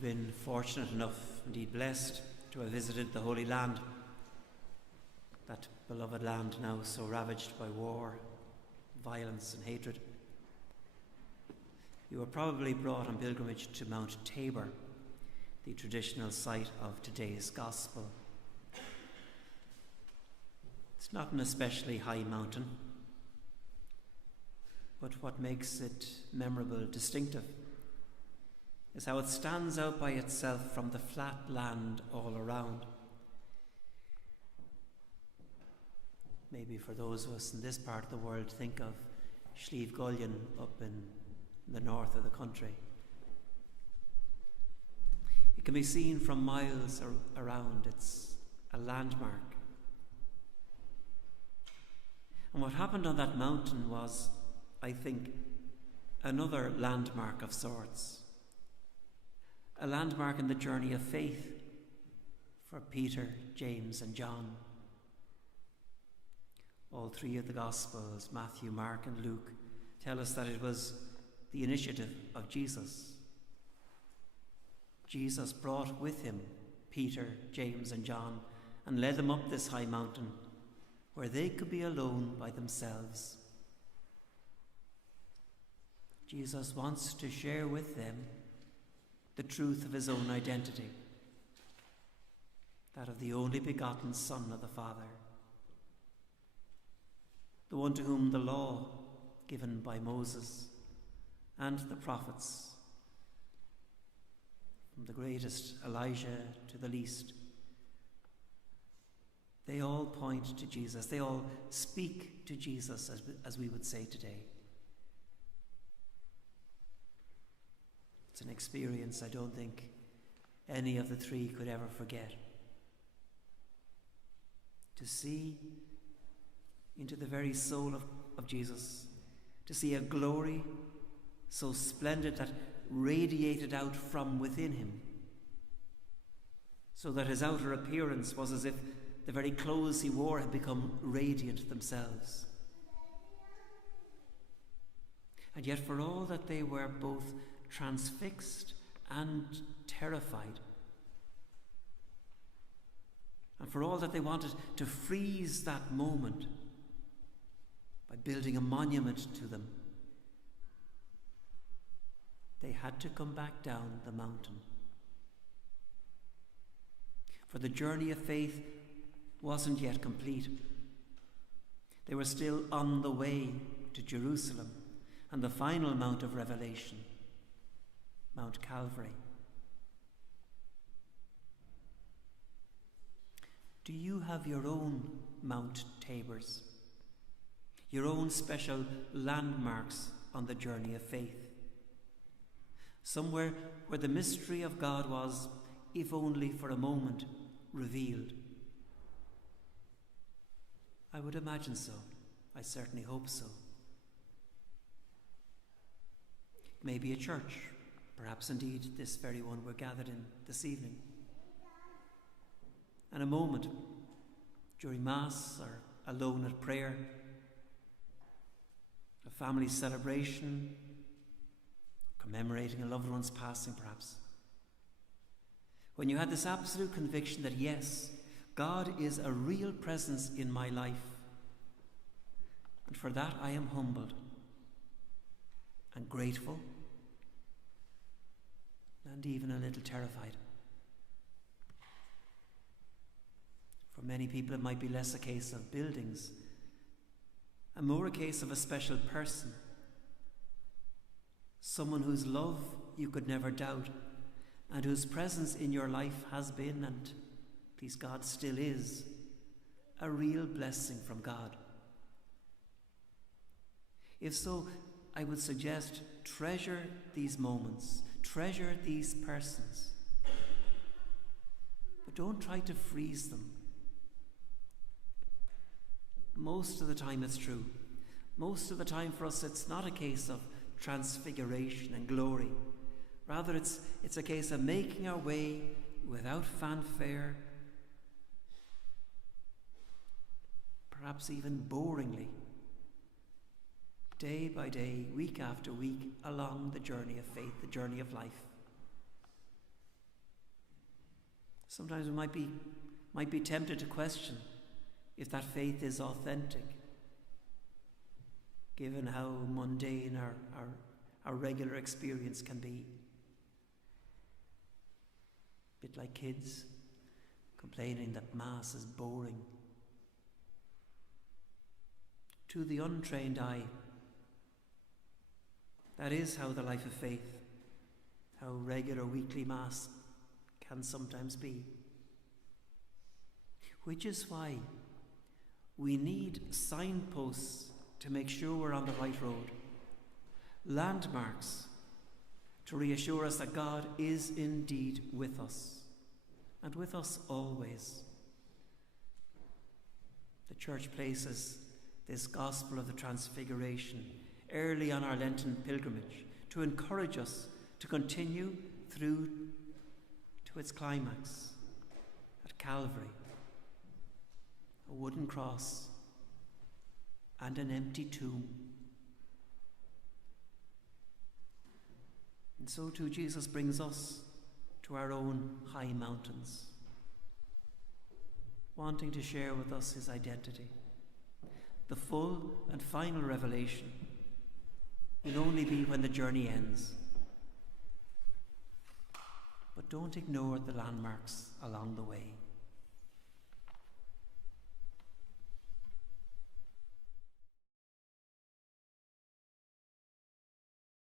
We've been fortunate enough, indeed blessed, to have visited the Holy Land, that beloved land now so ravaged by war, violence and hatred. You were probably brought on pilgrimage to Mount Tabor, the traditional site of today's Gospel. It's not an especially high mountain, but what makes it memorable, distinctive, is how it stands out by itself from the flat land all around. Maybe for those of us in this part of the world, think of Slieve Gullion up in the north of the country. It can be seen from miles around. It's a landmark. And what happened on that mountain was, I think, another landmark of sorts. A landmark in the journey of faith for Peter, James and John. All three of the Gospels, Matthew, Mark and Luke, tell us that it was the initiative of Jesus. Jesus brought with him Peter, James and John and led them up this high mountain where they could be alone by themselves. Jesus wants to share with them the truth of his own identity, that of the only begotten Son of the Father, the one to whom the law given by Moses and the prophets, from the greatest Elijah to the least, they all point to Jesus. They all speak to Jesus, as we would say today. It's an experience I don't think any of the three could ever forget. To see into the very soul of Jesus, to see a glory so splendid that radiated out from within him, so that his outer appearance was as if the very clothes he wore had become radiant themselves. And yet for all that they were both transfixed and terrified, and for all that they wanted to freeze that moment by building a monument to them, they had to come back down the mountain. For the journey of faith wasn't yet complete. They were still on the way to Jerusalem and the final Mount of Revelation, Mount Calvary. Do you have your own Mount Tabors, your own special landmarks on the journey of faith? Somewhere where the mystery of God was, if only for a moment, revealed? I would imagine so. I certainly hope so. Maybe a church, perhaps indeed this very one we're gathered in this evening. And a moment during Mass or alone at prayer, a family celebration, commemorating a loved one's passing perhaps, when you had this absolute conviction that yes, God is a real presence in my life, and for that I am humbled and grateful and even a little terrified. For many people it might be less a case of buildings and more a case of a special person, someone whose love you could never doubt and whose presence in your life has been, and please God still is, a real blessing from God. If so, I would suggest treasure these moments, treasure these persons, but don't try to freeze them. Most of the time it's true. Most of the time for us it's not a case of transfiguration and glory. Rather it's a case of making our way without fanfare, perhaps even boringly, day by day, week after week, along the journey of faith, the journey of life. Sometimes we might be tempted to question if that faith is authentic, given how mundane our regular experience can be. A bit like kids complaining that Mass is boring. To the untrained eye, that is how the life of faith, how regular weekly Mass can sometimes be. Which is why we need signposts to make sure we're on the right road, landmarks to reassure us that God is indeed with us, and with us always. The Church places this gospel of the Transfiguration early on our Lenten pilgrimage to encourage us to continue through to its climax at Calvary, a wooden cross and an empty tomb. And so too Jesus brings us to our own high mountains, wanting to share with us his identity. The full and final revelation will only be when the journey ends. But don't ignore the landmarks along the way.